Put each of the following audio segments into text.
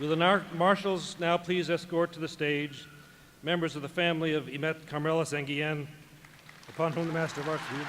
Will the marshals now please escort to the stage members of the family of Imette St Guillen, upon whom the Master of Arts will be.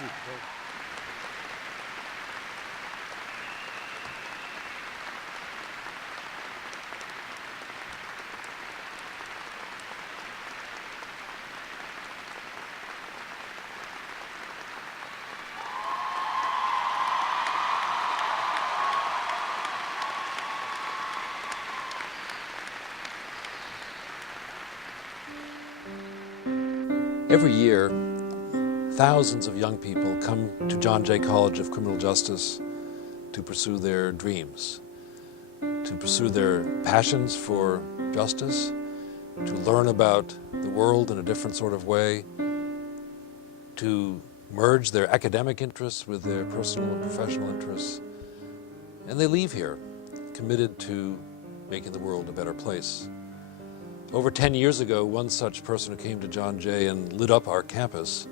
Every year, thousands of young people come to John Jay College of Criminal Justice to pursue their dreams, to pursue their passions for justice, to learn about the world in a different sort of way, to merge their academic interests with their personal and professional interests. And they leave here committed to making the world a better place. Over 10 years ago, one such person who came to John Jay and lit up our campus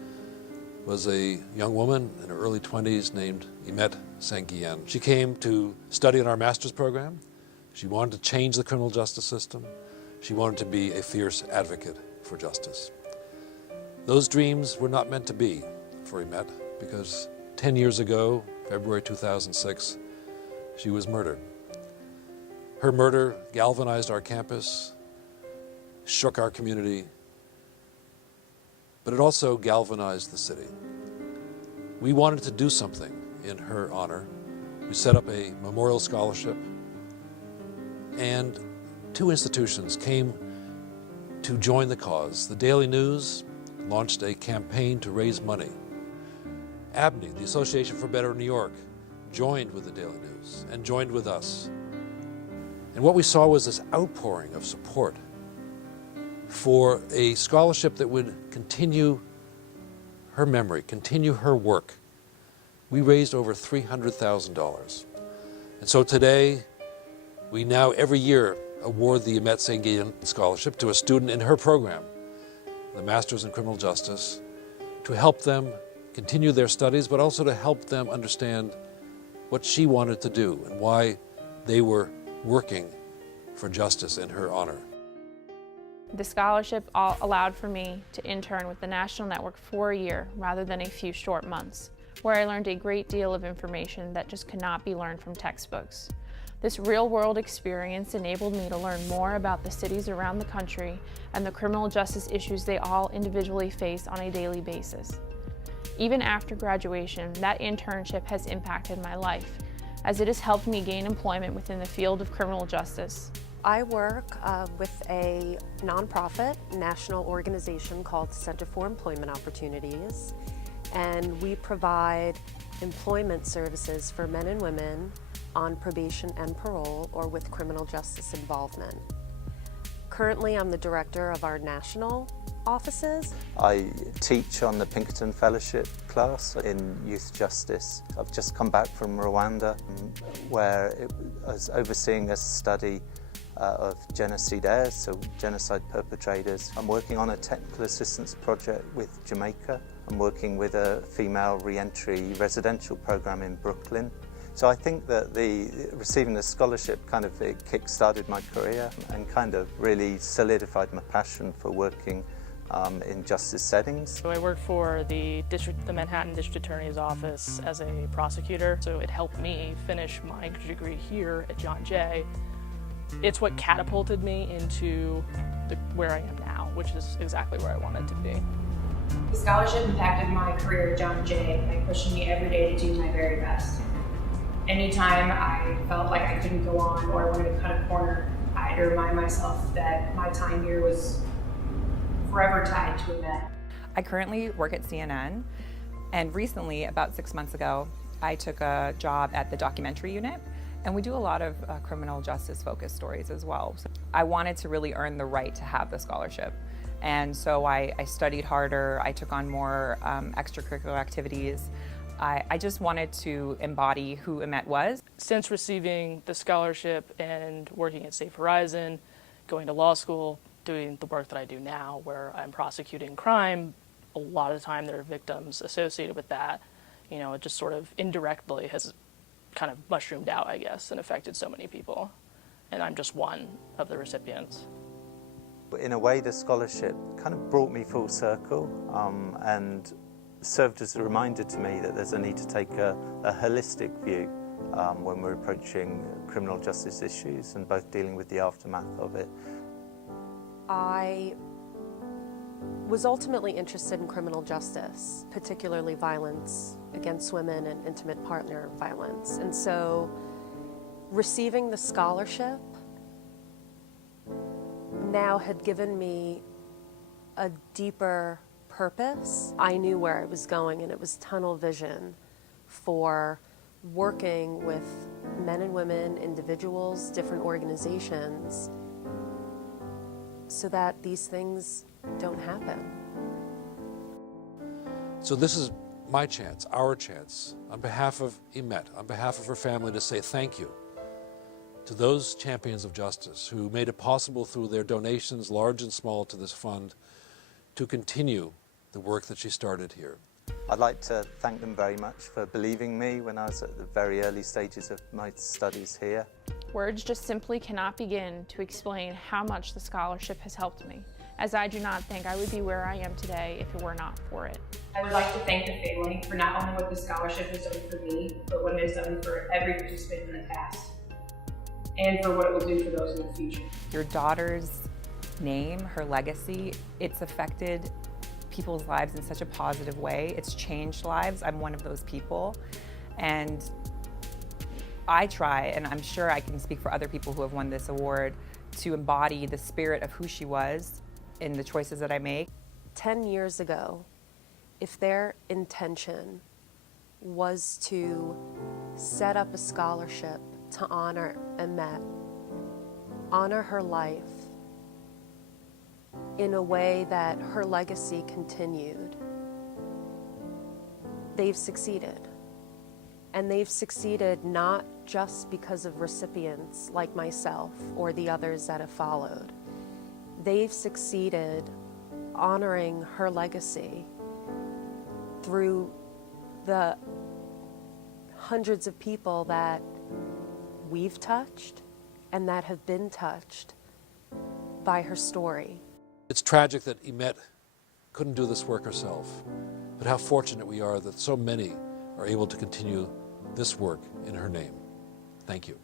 was a young woman in her early 20s named Imette St Guillen. She came to study in our master's program. She wanted to change the criminal justice system. She wanted to be a fierce advocate for justice. Those dreams were not meant to be for Imette because 10 years ago, February 2006, she was murdered. Her murder galvanized our campus, shook our community, but it also galvanized the city. We wanted to do something in her honor. We set up a memorial scholarship, and two institutions came to join the cause. The Daily News launched a campaign to raise money. ABNY, the Association for Better New York, joined with the Daily News and joined with us. And what we saw was this outpouring of support for a scholarship that would continue her memory, continue her work. We raised over $300,000. And so today, we now every year award the Imette St Guillen Scholarship to a student in her program, the Masters in Criminal Justice, to help them continue their studies, but also to help them understand what she wanted to do and why they were working for justice in her honor. The scholarship allowed for me to intern with the National Network for a year rather than a few short months, where I learned a great deal of information that just could not be learned from textbooks. This real-world experience enabled me to learn more about the cities around the country and the criminal justice issues they all individually face on a daily basis. Even after graduation, that internship has impacted my life, as it has helped me gain employment within the field of criminal justice. I work with a nonprofit national organization called Center for Employment Opportunities, and we provide employment services for men and women on probation and parole or with criminal justice involvement. Currently, I'm the director of our national offices. I teach on the Pinkerton Fellowship class in youth justice. I've just come back from Rwanda, where I was overseeing a study of genocidaires, so genocide perpetrators. I'm working on a technical assistance project with Jamaica. I'm working with a female re-entry residential program in Brooklyn. So I think that receiving the scholarship kind of kick-started my career and kind of really solidified my passion for working in justice settings. So I work for the Manhattan District Attorney's Office as a prosecutor, so it helped me finish my degree here at John Jay. It's what catapulted me into where I am now, which is exactly where I wanted to be. The scholarship impacted my career at John Jay by pushing me every day to do my very best. Anytime I felt like I couldn't go on or I wanted to cut a corner, I had to remind myself that my time here was forever tied to Imette. I currently work at CNN, and recently, about 6 months ago, I took a job at the documentary unit, and we do a lot of criminal justice focused stories as well. So I wanted to really earn the right to have the scholarship. And so I studied harder, I took on more extracurricular activities. I just wanted to embody who Imette was. Since receiving the scholarship and working at Safe Horizon, going to law school, doing the work that I do now where I'm prosecuting crime, a lot of the time there are victims associated with that. You know, it just sort of indirectly has kind of mushroomed out, I guess, and affected so many people. and I'm just one of the recipients. In a way, the scholarship kind of brought me full circle and served as a reminder to me that there's a need to take a holistic view when we're approaching criminal justice issues and both dealing with the aftermath of it. I was ultimately interested in criminal justice, particularly violence against women and intimate partner violence. And so receiving the scholarship now had given me a deeper purpose. I knew where I was going, and it was tunnel vision for working with men and women, individuals, different organizations, so that these things don't happen. So this is my chance, our chance, on behalf of Imette, on behalf of her family, to say thank you to those champions of justice who made it possible through their donations, large and small, to this fund, to continue the work that she started here. I'd like to thank them very much for believing me when I was at the very early stages of my studies here. Words just simply cannot begin to explain how much the scholarship has helped me, as I do not think I would be where I am today if it were not for it. I would like to thank the family for not only what the scholarship has done for me, but what it has done for every participant in the past, and for what it will do for those in the future. Your daughter's name, her legacy, it's affected people's lives in such a positive way. It's changed lives. I'm one of those people. And I try, and I'm sure I can speak for other people who have won this award, to embody the spirit of who she was in the choices that I make. 10 years ago, if their intention was to set up a scholarship to honor Imette, honor her life in a way that her legacy continued, they've succeeded. And they've succeeded not just because of recipients like myself or the others that have followed. They've succeeded honoring her legacy through the hundreds of people that we've touched and that have been touched by her story. It's tragic that Imette couldn't do this work herself, but how fortunate we are that so many are able to continue this work in her name. Thank you.